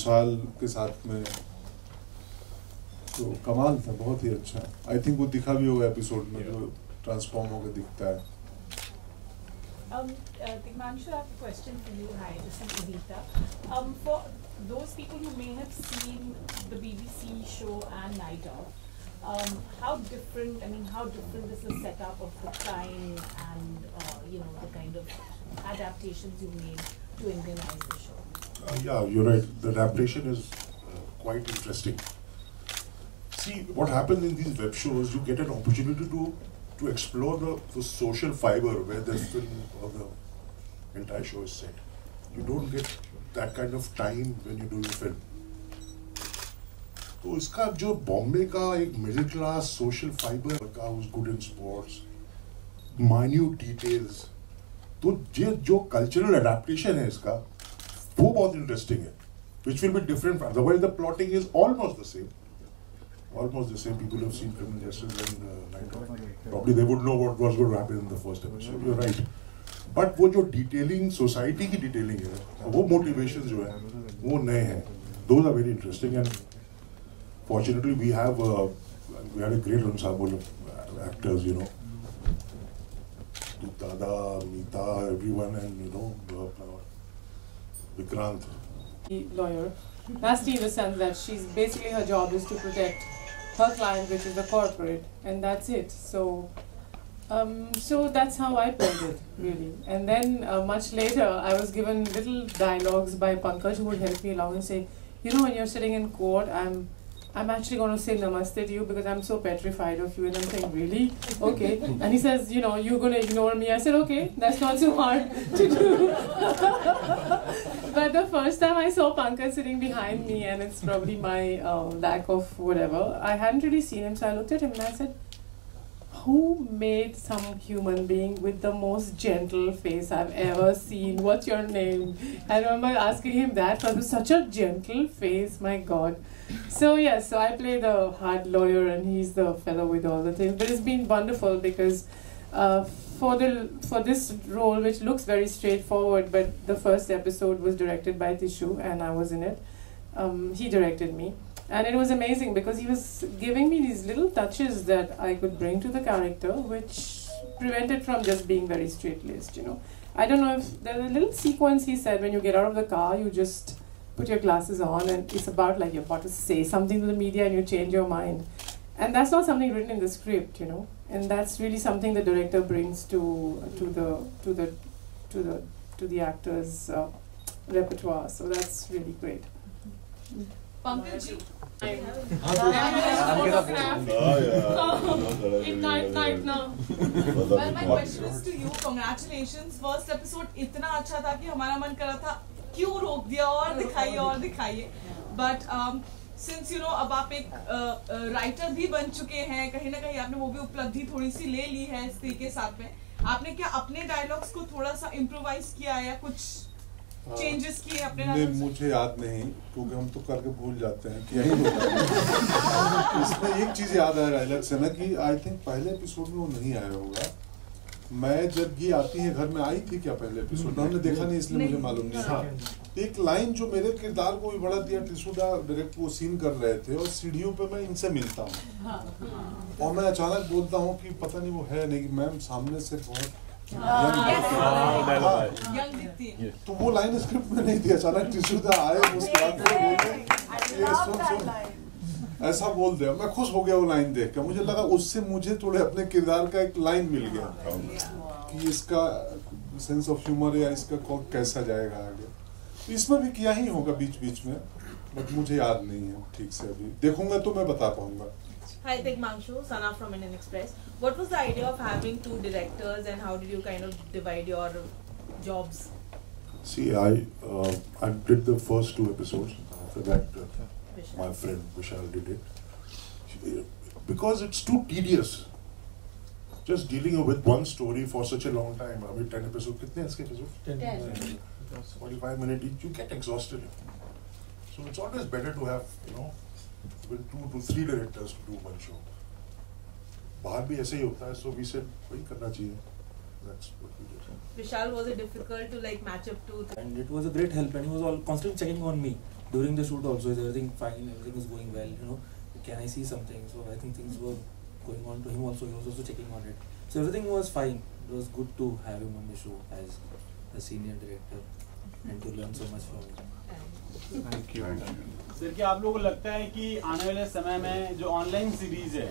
विशाल के साथ में, तो कमाल था, बहुत ही अच्छा। आई थिंक वो दिखा भी होगा एपिसोड में, जो ट्रांसफॉर्म होकर दिखता है। Tigmanshu, I have a question for you. Hi, this is Adita. For those people who may have seen the BBC show and Night Off, how different is the setup of the time and the kind of adaptations you made to Indianize the show? Yeah, you're right. The adaptation is quite interesting. See, what happens in these web shows, you get an opportunity to explore the social fiber where the film or the entire show is set. You don't get that kind of time when you do your film. तो इसका जो बॉम्बे का एक middle class social fibre का, who's good in sports, minute details, तो ये जो cultural adaptation है इसका, वो बहुत इंटरेस्टिंग है, which will be different. Otherwise the plotting is almost the same. People have seen Criminal Justice and Night Off. Probably they would know what was going to happen in the first episode. You're right. But वो जो detailing, society की detailing है, वो motivation जो है, वो नए हैं. Those are very interesting, and fortunately we had a great ensemble of actors, you know, Dada, Meeta, everyone, and Vikrant. Lawyer. Nasty in the sense that she's basically, her job is to protect her client, which is the corporate, and that's it. So that's how I played it, really. And then much later, I was given little dialogues by Pankaj, who would help me along and say, when you're sitting in court, I'm actually going to say namaste to you because I'm so petrified of you. And I'm saying, really? Okay. And he says, you're going to ignore me. I said, okay, that's not so hard to do. But the first time I saw Pankaj sitting behind me, and it's probably my lack of whatever, I hadn't really seen him. So I looked at him and I said, who made some human being with the most gentle face I've ever seen? What's your name? I remember asking him that, but with such a gentle face, my God. So yes, so I play the hard lawyer and he's the fellow with all the things. But it's been wonderful because for this role, which looks very straightforward, but the first episode was directed by Tishu and I was in it. He directed me. And it was amazing because he was giving me these little touches that I could bring to the character, which prevented from just being very straight-laced, I don't know if there's a little sequence he said, when you get out of the car, you just put your glasses on and it's about like you're about to say something to the media and you change your mind. And that's not something written in the script, And that's really something the director brings to the actor's repertoire. So that's really great. Pankaj, Night now. Well, my question is to you. Congratulations. First episode इतना अच्छा था कि हमारा मन कर रहा था क्यों रोक दिया और दिखाइए. But since अब आप एक राइटर भी बन चुके हैं, कहीं ना कहीं आपने वो भी उपलब्धि थोड़ी सी ले ली है स्त्री के साथ में, आपने क्या अपने डायलॉग्स को थोड़ा सा इम्प्रोवाइज किया या कुछ चेंजेस किए अपने डायलॉग्स? मुझे याद नहीं, क्योंकि हम तो करके भूल जाते हैं कि यही होता है. इसमें एक चीज याद आया डायलॉग से ना, कि आई थिंक पहले एपिसोड में वो नहीं आया होगा. मैं जब ये आती है घर में, आई थी क्या पहले एपिसोड? हमने देखा नहीं, इसलिए मुझे मालूम नहीं था. एक लाइन जो मेरे किरदार को भी बढ़ा दिया, टिशुदा डायरेक्ट वो सीन कर रहे थे और सीढ़ियों पे मैं इनसे मिलता हूँ और मैं अचानक बोलता हूँ कि पता नहीं वो है नहीं, मैम सामने से बहुत तो वो लाइन स्क्रिप्ट में नहीं थी. अचानक टिशुदा आए, उसके बाद बोले ऐसा बोल दिया. मैं खुश हो गया वो लाइन देख कर. मुझे लगा उससे मुझे थोड़े अपने किरदार का एक लाइन मिल गया कि इसका सेंस ऑफ ह्यूमर या इसका कैसा जाएगा आगे. तो इसमें भी किया ही होगा बीच में, बट मुझे याद नहीं है ठीक से. अभी देखूंगा तो मैं बता पाऊंगा. Hi, Tigmanshu, Sana from Indian Express. What was the idea of having two directors and how did you kind of divide your jobs? See, I did the first 2 episodes. After that, my friend Vishal did it. Because it's too tedious. Just dealing with one story for such a long time. I mean, 10 episodes. कितने इसके episodes? 10. 45 minutes each. You get exhausted. So it's always better to have, with 2 to 3 directors to do one show. बाहर भी ऐसे ही होता है. So we said, वही करना चाहिए. That's what we did. Vishal, was it difficult to like match up to? And it was a great help, and he was all constantly checking on me. during the shoot also, is everything fine? Everything is going well? You know, can I see something? So I think things were going on to him also. He was also checking on it. So everything was fine. It was good to have him on the show as a senior director and to learn so much from him. Thank you. Sir क्या आप लोगों को लगता है कि आने वाले समय में जो ऑनलाइन सीरीज है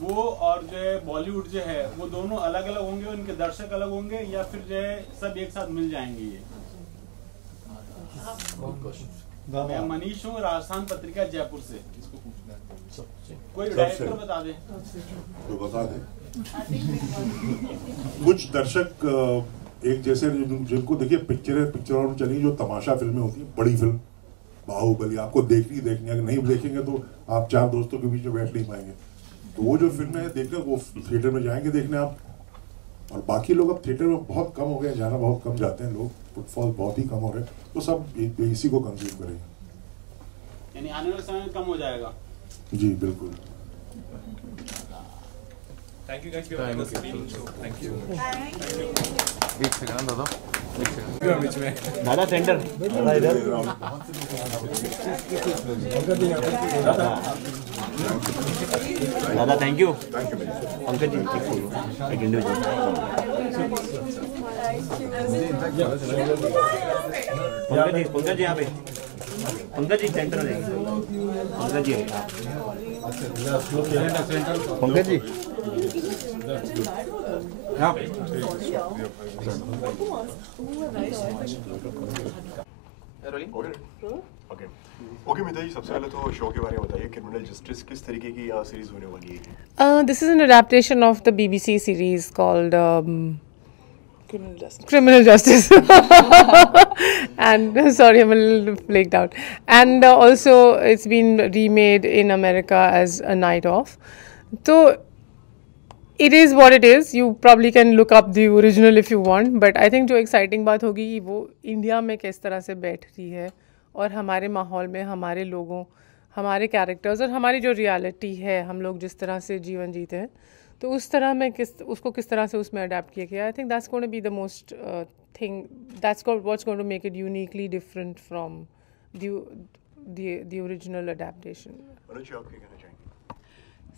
वो और जो है बॉलीवुड जो है वो दोनों अलग अलग होंगे, उनके दर्शक अलग होंगे, या फिर जो है सब एक साथ मिल जाएंगे? ये मैं मनीष हूँ, राजस्थान पत्रिका जयपुर से। कोई डायरेक्टर बता दे तो बता दे। कुछ दर्शक एक जैसे जिनको देखिए पिक्चरों में चली जो तमाशा फिल्में होती है, बड़ी फिल्म बाहुबली आपको देखनी अगर नहीं देखेंगे तो आप 4 दोस्तों के बीच में बैठ नहीं पाएंगे। तो वो जो फिल्में हैं देखने वो थिएटर में जाएंगे देखने आप, और बाकी लोग अब थिएटर में बहुत कम हो गए, जाना बहुत कम जाते हैं लोग, फुटफॉल बहुत ही कम हो रहे हैं, तो सब इसी को कंज्यूम करेंगे। यानी आने वाले समय में कम हो जाएगा? जी बिल्कुल। Thank you guys for having us. Thank you. एक सेकंड दादा, बीच में दादा सेंटर, दादा इधर, दादा थैंक यू। पंकज जी एक फोटो, एक इंडिविजुअल। पंकज जी यहाँ पे, पंकज जी सेंटर में, पंकज जी पंकज जी ओके मिता जी, सबसे पहले तो शो के बारे में बताइए, क्रिमिनल जस्टिस किस तरीके की सीरीज होने वाली है? This is an adaptation of the BBC series called Criminal Justice. And sorry, I'm a little flaked out. And also it's been remade in America as A Night Off. So it is what it is. You probably can look up the original if you want. But I think जो exciting बात होगी वो India में किस तरह से बैठ रही है और हमारे माहौल में हमारे लोगों, हमारे कैरेक्टर्स और हमारी जो रियलिटी है, हम लोग जिस तरह से जीवन जीते हैं, तो उस तरह में उसको किस तरह से उसमें अडेप्ट किया गया। I think that's going to be the most thing, that's what's going to make it uniquely different from the original adaptation.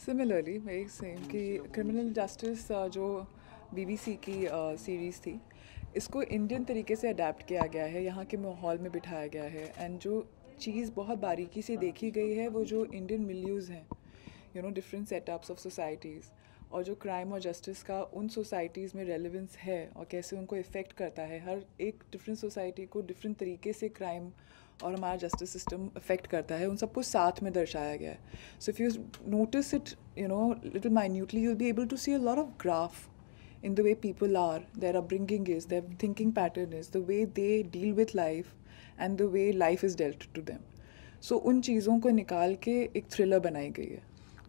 Similarly very same कि क्रिमिनल जस्टिस जो BBC की सीरीज़ थी, इसको इंडियन तरीके से अडेप्ट किया गया है, यहाँ के माहौल में बिठाया गया है, एंड जो चीज़ बहुत बारीकी से देखी गई है वो जो इंडियन मिल्यूज़ हैं, you know, different setups of societies, और जो क्राइम और जस्टिस का उन सोसाइटीज़ में रेलेवेंस है और कैसे उनको इफ़ेक्ट करता है। हर एक डिफरेंट सोसाइटी को डिफरेंट तरीके से क्राइम और हमारा जस्टिस सिस्टम अफेक्ट करता है, उन सबको साथ में दर्शाया गया है। So if you notice it, you know, little minutely, you will be able to see a lot of graph in the way people are, their upbringing is, their thinking pattern is, the way they deal with life and the way life is dealt to them. So उन चीज़ों को निकाल के एक thriller बनाई गई है।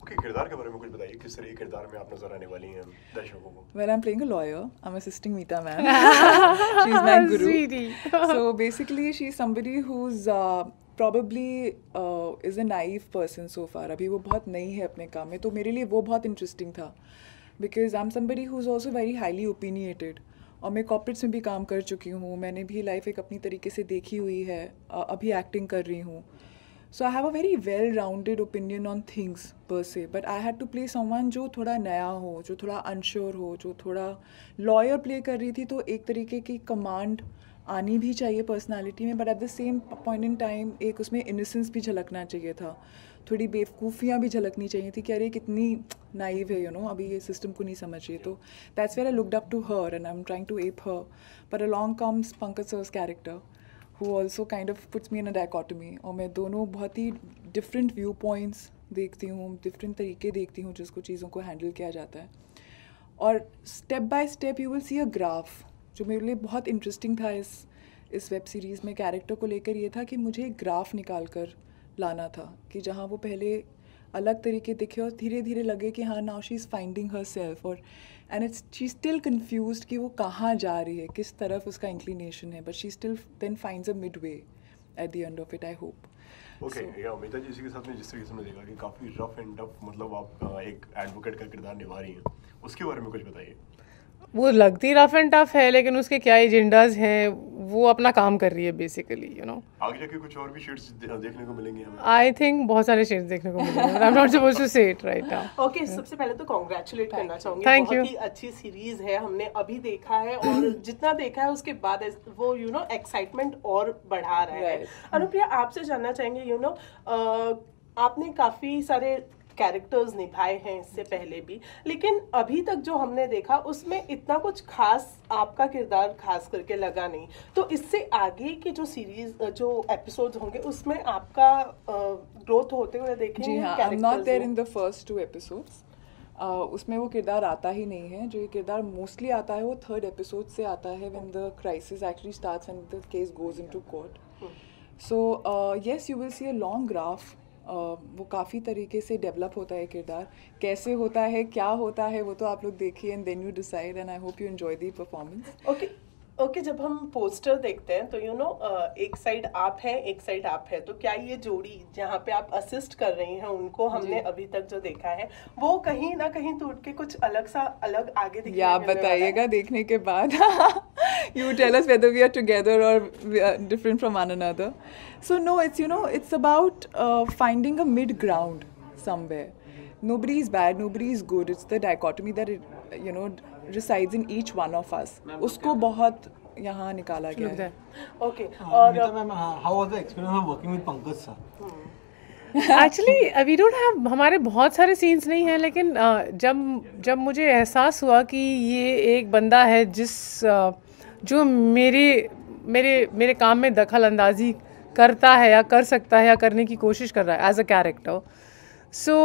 Okay, किरदार के बारे में कुछ बताइए, किस तरह के किरदार में आप नजर आने वाली हैं दर्शकों को? Well, I'm playing a lawyer. I'm assisting Meeta ma'am. She's my guru. So basically, she's somebody who's probably is a naive person so far. अभी वो बहुत नई है अपने काम में, तो मेरे लिए वो बहुत इंटरेस्टिंग था। Because I am somebody who is also very highly opinionated, और मैं कॉर्पोरेट्स में भी काम कर चुकी हूँ, मैंने भी लाइफ एक अपनी तरीके से देखी हुई है, अभी एक्टिंग कर रही हूँ। So I have a very well rounded opinion on things per se, but I had to play someone जो थोड़ा नया हो, जो थोड़ा अनश्योर हो, जो थोड़ा लॉयर प्ले कर रही थी, तो एक तरीके की कमांड आनी भी चाहिए पर्सनालिटी में, but at the same point in time एक उसमें इनोसेंस भी झलकना चाहिए था, थोड़ी बेवकूफ़ियाँ भी झलकनी चाहिए थी कि अरे कितनी नाइव है, यू नो, अभी ये सिस्टम को नहीं समझ रही। तो that's where I looked up to her and I am trying to ape her, but along comes Pankaj sir's character who also kind of puts me in a dichotomy, और मैं दोनों बहुत ही डिफरेंट व्यू पॉइंट्स देखती हूँ, different तरीके देखती हूँ जिसको चीज़ों को हैंडल किया जाता है। और step by step you will see a graph, जो मेरे लिए बहुत इंटरेस्टिंग था इस वेब सीरीज़ में कैरेक्टर को लेकर, ये था कि मुझे एक ग्राफ निकाल कर लाना था कि जहाँ वो पहले अलग तरीके दिखे और धीरे धीरे लगे कि हाँ now she is finding herself, और and it's she still confused कि वो कहाँ जा रही है, किस तरफ उसका इंक्लिनेशन है, but she still then finds a mid way at the end of it, I hope. Okay, या अमिता जी, इसी के साथ में जिस तरीके से मैंने देखा कि काफ़ी रफ एंड टफ, मतलब आप एक एडवोकेट का किरदार निभा रही हैं, उसके बारे में कुछ बताइए। वो लगती रफ एंड टफ है, लेकिन उसके क्या एजेंडाज हैं वो अपना काम कर रही है बेसिकली, यू नो। आगे जाके कुछ और भी शेड्स देखने को मिलेंगे हमें। आई थिंक बहुत सारे शेड्स देखने को मिलेंगे, I am not supposed to say it right now. Okay, सबसे पहले तो कांग्रेचुलेट करना चाहूंगी, Thank you. बहुत ही अच्छी सीरीज है, हमने अभी देखा है और जितना देखा है उसके बाद वो यू नो एक्साइटमेंट और बढ़ा रहा है। अनुप्रिया, आपसे जानना चाहेंगे, यू नो आपने काफी सारे कैरेक्टर्स निभाए हैं इससे पहले भी, लेकिन अभी तक जो हमने देखा उसमें इतना कुछ खास आपका किरदार खास करके लगा नहीं, तो इससे आगे के जो सीरीज जो एपिसोड्स होंगे उसमें आपका ग्रोथ होते हुए देखेंगे? जी हाँ, I am not there in the first 2 episodes. उसमें वो किरदार आता ही नहीं है। जो ये किरदार मोस्टली आता है वो 3rd एपिसोड से आता है, when the crisis actually starts, when the case goes into court. So yes, you will see a long graph. वो काफ़ी तरीके से डेवलप होता है किरदार, कैसे होता है, क्या होता है, वो तो आप लोग देखिए and then you decide, and I hope you enjoy the performance. Okay, जब हम पोस्टर देखते हैं तो यू नो एक साइड आप हैं, एक साइड आप है, तो क्या ये जोड़ी जहाँ पे आप असिस्ट कर रही हैं उनको हमने अभी तक जो देखा है वो कहीं ना कहीं तो उठ के कुछ अलग आगे दिखने आप बताइएगा देखने के बाद। You tell us whether we are together or we are different from one another. So no, it's, you know, it's about finding a mid ground somewhere. Nobody is bad, nobody is good. It's the dichotomy that it, you know, resides in each one of us. उसको बहुत यहाँ निकाला गया है. Okay. और ma'am, how was the experience of working with Pankaj sir? Actually we don't have, हमारे बहुत सारे सीन्स नहीं हैं, लेकिन जब मुझे एहसास हुआ कि ये एक बंदा है जो मेरे काम में दखल अंदाजी करता है या कर सकता है या करने की कोशिश कर रहा है as a character. So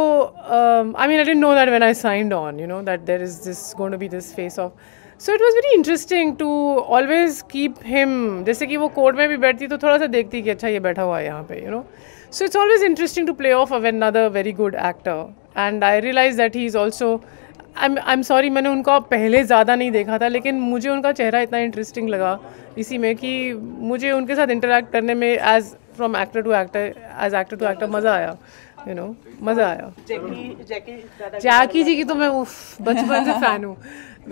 I mean, I didn't know that when I signed on, you know, that there is going to be this face off. So it was very interesting to always keep him, जैसे कि वो court में भी बैठती तो थोड़ा सा देखती कि अच्छा ये बैठा हुआ है यहाँ पे, you know. So it's always interesting to play off of another very good actor. And I realized that he is also, I'm sorry, मैंने उनका पहले ज़्यादा नहीं देखा था, लेकिन मुझे उनका चेहरा इतना इंटरेस्टिंग लगा इसी में कि मुझे उनके साथ इंटरेक्ट करने में as from actor to actor मज़ा आया, यू नो, मज़ा आया. जैकी जी की तो मैं बचपन से फ़ैन हूँ.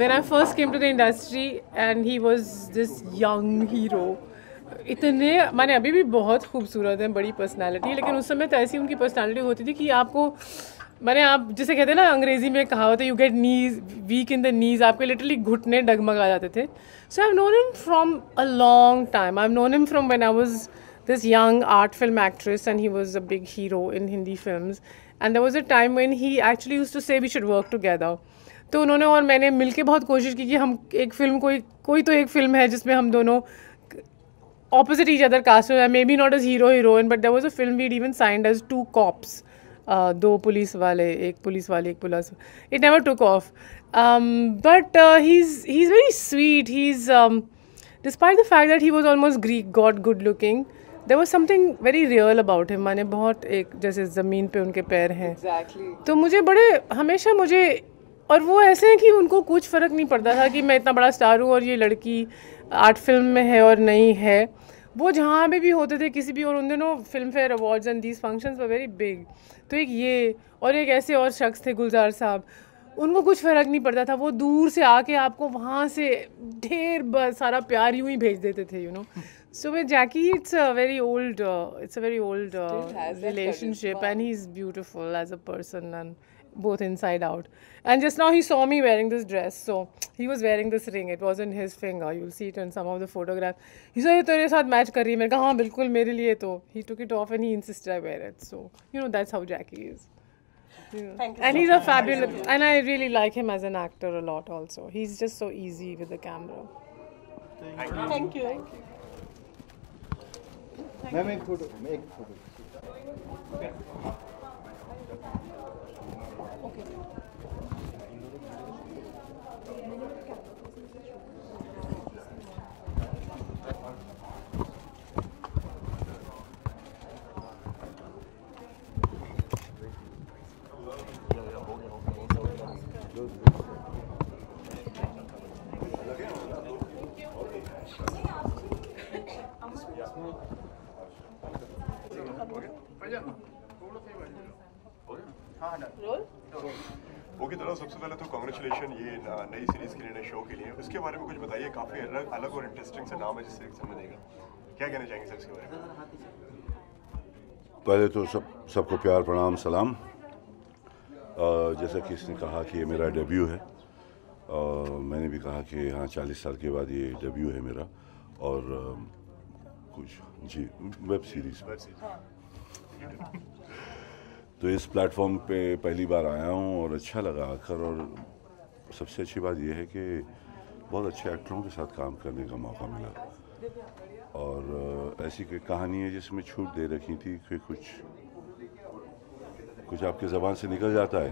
When I first came to the industry and he was this young hero, इतने, माने अभी भी बहुत खूबसूरत हैं, बड़ी पर्सनालिटी, लेकिन उस समय तो ऐसी उनकी पर्सनालिटी होती थी कि आपको, माने आप जिसे कहते हैं ना अंग्रेजी में कहावत है, you get knees weak in the knees, आपके लिटरली घुटने डगमगा जाते थे. So I have known him from a long time. I have known him from when I was this young art film actress and he was a big hero in Hindi films, and there was a time when he actually used to say we should work together. तो उन्होंने और मैंने मिलके बहुत कोशिश की कि हम एक फिल्म कोई तो एक फिल्म है जिसमें हम दोनों opposite each other cast हो, maybe not as hero heroine, but there was a film we'd even signed as 2 cops, 2 police वाले, एक पुलिस वाली, एक police. It never took off, but he's very sweet. He's despite the fact that he was almost Greek god, good looking, there was something very real about him. माने बहुत एक जैसे ज़मीन पे उनके पैर हैं. Exactly. तो मुझे हमेशा और वो ऐसे हैं कि उनको कुछ फ़र्क नहीं पड़ता था कि मैं इतना बड़ा स्टार हूँ और ये लड़की आर्ट फिल्म में है और नहीं है. वो जहाँ पे भी होते थे किसी भी, और उन दिनों film fair awards and these functions were very big, तो एक ये और एक ऐसे और शख्स थे गुलजार साहब, उनको कुछ फ़र्क नहीं पड़ता था. वो दूर से आके आपको वहाँ से ढेर सारा प्यार यूँ ही भेज देते थे, you know. So with Jackie, it's a very old relationship, and he's beautiful as a person, and both inside out. And just now he saw me wearing this dress, so he was wearing this ring. It wasn't his finger. You'll see it in some of the photographs. He said, "ये तेरे साथ match कर रही है." मैंने कहा हाँ बिल्कुल मेरे लिए तो. He took it off and he insisted I wear it. So you know that's how Jackie is. You know. And he's a fabulous, and I really like him as an actor a lot also. He's just so easy with the camera. Thank you. Ma'am एक photo. सबसे पहले तो congratulation ये नई series के लिए, नए show के लिए। उसके बारे में कुछ बताइए, काफ़ी अलग और इंटरेस्टिंग सा नाम है जिससे समझ आएगा। क्या कहना चाहेंगे सर इसके बारे में? पहले तो सबको प्यार प्रणाम सलाम। जैसा कि इसने कहा कि ये मेरा डेब्यू है, मैंने भी कहा कि हाँ 40 साल के बाद ये डेब्यू है मेरा। और कुछ जी वेब सीरीज़ तो इस प्लेटफॉर्म पे पहली बार आया हूँ और अच्छा लगा आकर। और सबसे अच्छी बात यह है कि बहुत अच्छे एक्टरों के साथ काम करने का मौका मिला। और ऐसी कोई कहानी है जिसमें छूट दे रखी थी कि कुछ आपकी ज़बान से निकल जाता है।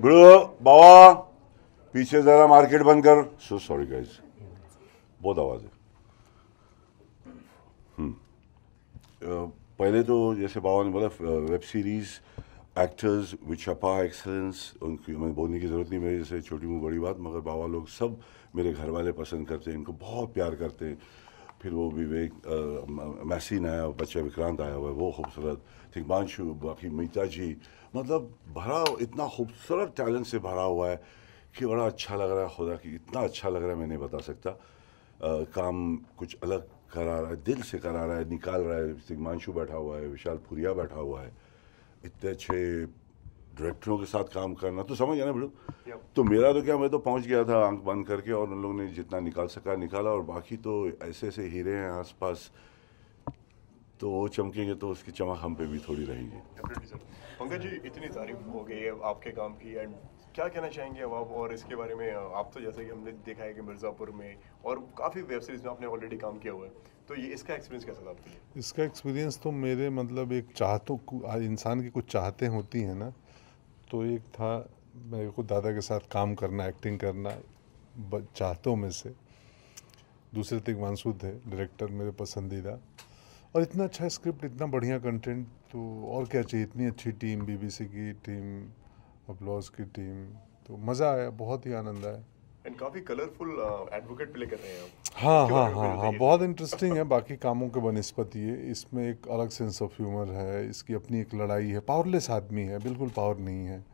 ब्रो बाबा पीछे ज़रा मार्केट बंद कर। सो सॉरी गाइस, बहुत आवाज़ है। पहले तो जैसे बाबा ने बोला वेब सीरीज़ एक्टर्स विचपा एक्सेलेंस, उनकी मैं बोलने की ज़रूरत नहीं, मेरे जैसे छोटी मुँह बड़ी बात, मगर बाबा लोग सब मेरे घर वाले पसंद करते हैं, इनको बहुत प्यार करते हैं। फिर वो विवेक मैसीन आया, बच्चा विक्रांत आया हुआ है, वो खूबसूरत थिंकमांशु, बाकी मीता जी, मतलब भरा इतना खूबसूरत टैलेंट से भरा हुआ है कि बड़ा अच्छा लग रहा है। खुदा की इतना अच्छा लग रहा है मैं नहीं बता सकता। काम कुछ अलग करा रहा है, दिल से करा रहा है, निकाल रहा है। थिंकमांशु बैठा हुआ है, विशाल फुरिया बैठा हुआ है, इतने अच्छे डायरेक्टरों के साथ काम करना तो समझ गया ना बिल्कुल। तो मेरा तो क्या, मैं तो पहुंच गया था आंख बंद करके, और उन लोगों ने जितना निकाल सका निकाला। और बाकी तो ऐसे ऐसे हीरे हैं आसपास, तो वो चमकेंगे तो उसकी चमक हम पे भी थोड़ी रहेंगी। पंकज जी, इतनी तारीफ हो गई है आपके काम की, एंड क्या कहना चाहेंगे अब आप और इसके बारे में? आप तो जैसे कि हमने देखा है कि मिर्ज़ापुर में और काफ़ी वेब सीरीज़ में आपने ऑलरेडी काम किया हुआ है, तो ये इसका एक्सपीरियंस कैसा था आपके लिए? इसका एक्सपीरियंस तो मेरे मतलब एक चाहतों इंसान की कुछ चाहतें होती हैं ना, तो एक था मेरे को दादा के साथ काम करना, एक्टिंग करना चाहतों में से। दूसरे तिग्मांशु थे डायरेक्टर मेरे पसंदीदा, और इतना अच्छा स्क्रिप्ट, इतना बढ़िया कंटेंट, तो और क्या चाहिए। इतनी अच्छी टीम, बीबीसी की टीम, अपलॉज की टीम, तो मज़ा आया, बहुत ही आनंद आया। एंड काफ़ी कलरफुल एडवोकेट प्ले कर रहे हैं आप। हाँ, बहुत इंटरेस्टिंग है बाकी कामों के बनस्पति है। इसमें एक अलग सेंस ऑफ ह्यूमर है, इसकी अपनी एक लड़ाई है। पावरलेस आदमी है, बिल्कुल पावर नहीं है,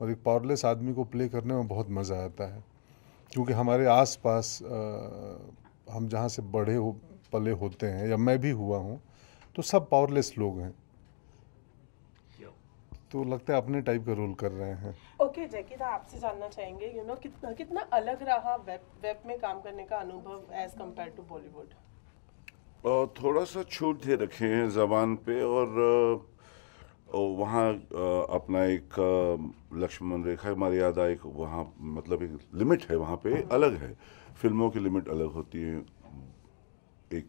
और एक पावरलेस आदमी को प्ले करने में बहुत मज़ा आता है, क्योंकि हमारे आसपास हम जहाँ से पले होते हैं, या मैं भी हुआ हूँ, तो सब पावरलेस लोग हैं, तो लगता है अपने टाइप का रोल कर रहे हैं। ओके जैकी, आपसे जानना चाहेंगे कितना अलग रहा वेब में काम करने का अनुभव एज कम्पेयर टू बॉलीवुड? थोड़ा सा छूट दे रखे हैं ज़बान पे, और वहाँ अपना एक लक्ष्मण रेखा मर्यादा, एक वहाँ मतलब एक लिमिट है, वहाँ पे अलग है। फिल्मों की लिमिट अलग होती है, एक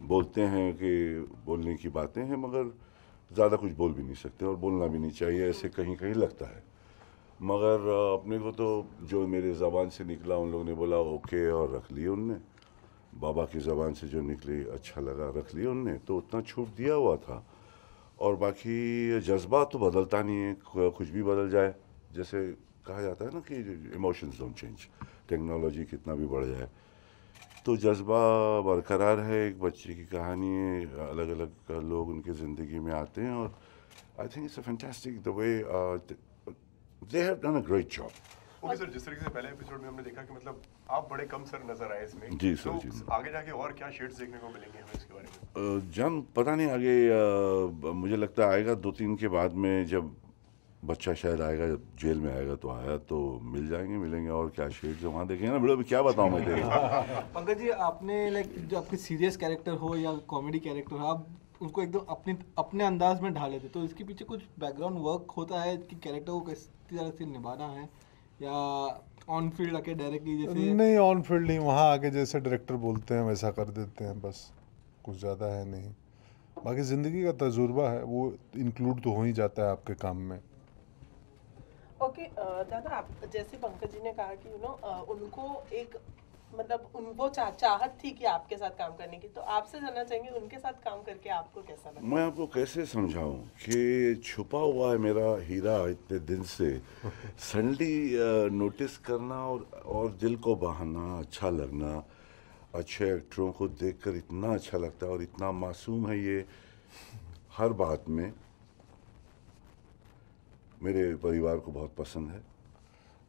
बोलते हैं कि बोलने की बातें हैं, मगर ज़्यादा कुछ बोल भी नहीं सकते और बोलना भी नहीं चाहिए, ऐसे कहीं कहीं लगता है। मगर अपने को तो जो मेरे ज़बान से निकला, उन लोगों ने बोला ओके, और रख लिए उनने। बाबा की ज़बान से जो निकली अच्छा लगा, रख लिए उनने, तो उतना छूट दिया हुआ था। और बाकी जज्बा तो बदलता नहीं है, कुछ भी बदल जाए, जैसे कहा जाता है ना कि इमोशंस डोंट चेंज, टेक्नोलॉजी कितना भी बढ़ जाए, तो जज्बा बरकरार है। एक बच्चे की कहानी है, अलग अलग लोग उनके ज़िंदगी में आते हैं, और I think it's a fantastic the way they have done a great job. Okay sir, जिस तरीके से पहले एपिसोड में हमने देखा कि मतलब आप बड़े कम सर नजर आए इसमें, जी सर, तो जी आगे जाके और क्या शेड्स देखने को मिलेंगे हमें इसके बारे में? जान पता नहीं आगे, मुझे लगता है आएगा 2-3 के बाद में, जब बच्चा शायद आएगा, जब जेल में आएगा तो आया तो मिलेंगे, और क्या शेड्स वहाँ देखेंगे ना बड़े, क्या बताऊँ मैं तेरे। पंकज जी, आपने लाइक जो आपके सीरियस कैरेक्टर हो या कॉमेडी कैरेक्टर हो, आप उनको एकदम अपने अंदाज में ढाले थे, तो इसके पीछे कुछ बैकग्राउंड वर्क होता है कि कैरेक्टर को किस तरह से निभाना है, या ऑन फील्ड आके डायरेक्टली जैसे? नहीं, ऑन फील्ड नहीं, वहाँ आके जैसे डायरेक्टर बोलते हैं वैसा कर देते हैं, बस कुछ ज़्यादा है नहीं। बाकी ज़िंदगी का तजुर्बा है, वो इंक्लूड तो हो ही जाता है आपके काम में। ओके दादा, आप जैसे पंकज जी ने कहा कि उनको एक मतलब वो चाहत थी कि आपके साथ काम करने की, तो आपसे जानना चाहेंगे उनके साथ काम करके आपको कैसा लगा? मैं आपको कैसे समझाऊं कि छुपा हुआ है मेरा हीरा इतने दिन से। सडनली नोटिस करना और दिल को बहाना, अच्छा लगना, अच्छे एक्टरों को देखकर इतना अच्छा लगता है, और इतना मासूम है ये हर बात में। मेरे परिवार को बहुत पसंद है,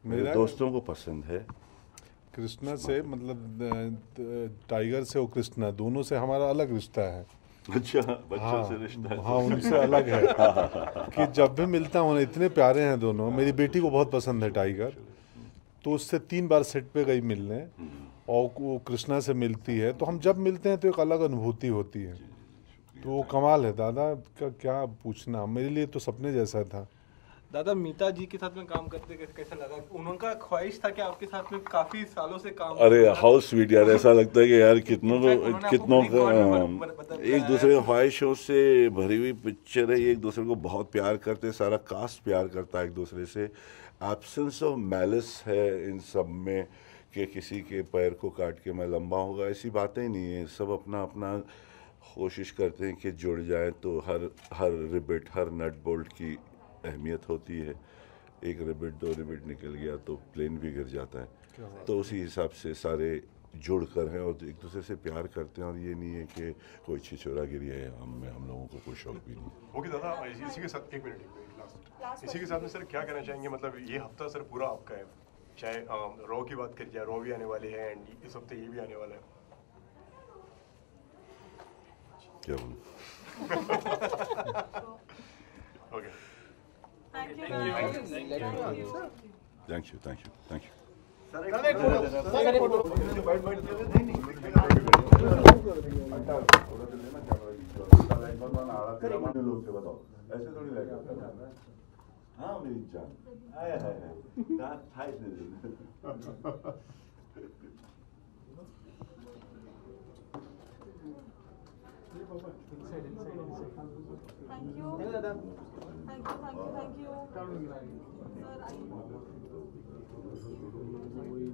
मेरे दोस्तों को पसंद है। कृष्णा से मतलब टाइगर से और कृष्णा दोनों से हमारा अलग रिश्ता है। अच्छा, बच्चों से रिश्ता है। हाँ, उनसे अलग है कि जब भी मिलता हूँ इतने प्यारे हैं दोनों। मेरी बेटी को बहुत पसंद है टाइगर, तो उससे 3 बार सेट पे गई मिलने, और वो कृष्णा से मिलती है, तो हम जब मिलते हैं तो एक अलग अनुभूति होती है। तो वो कमाल है। दादा का क्या पूछना, मेरे लिए तो सपने जैसा था। दादा, मीता जी के साथ में काम करते कैसा लगा? उनका ख्वाहिश था कि आपके साथ में काफी सालों से काम। अरे हाउ स्वीट यार, ऐसा लगता है कि यार कितनों का एक दूसरे की ख्वाहिशों से भरी हुई पिक्चर है। एक दूसरे को बहुत प्यार करते, सारा कास्ट प्यार करता है एक दूसरे से। एब्सेंस ऑफ मैलिस है इन सब में कि किसी के पैर को काट के मैं लंबा होगा, ऐसी बातें ही नहीं है। सब अपना अपना कोशिश करते हैं कि जुड़ जाए। तो हर रिबिट, हर नट बोल्ट की अहमियत होती है। एक रिबिट 2 रिबिट निकल गया तो प्लेन भी गिर जाता है। तो उसी हिसाब से सारे जुड़ कर हैं और एक दूसरे से प्यार करते हैं। और ये नहीं है कि कोई छिछोरागिरी है हम लोगों को कोई शौक भी नहीं। ओके दादा, इसी के साथ एक मिनट इसी के साथ में सर क्या कहना चाहेंगे? मतलब ये हफ्ता सर पूरा आपका है, चाहे रॉ की बात करी जाए, रॉ भी आने वाले हैं एंड इस हफ्ते ये भी आने वाला है। क्या बोलूं? Okay, Thank you. Thank you. ऐसे थोड़ी लगेगा। हाँ मेरी जान, हाय हाय हाय,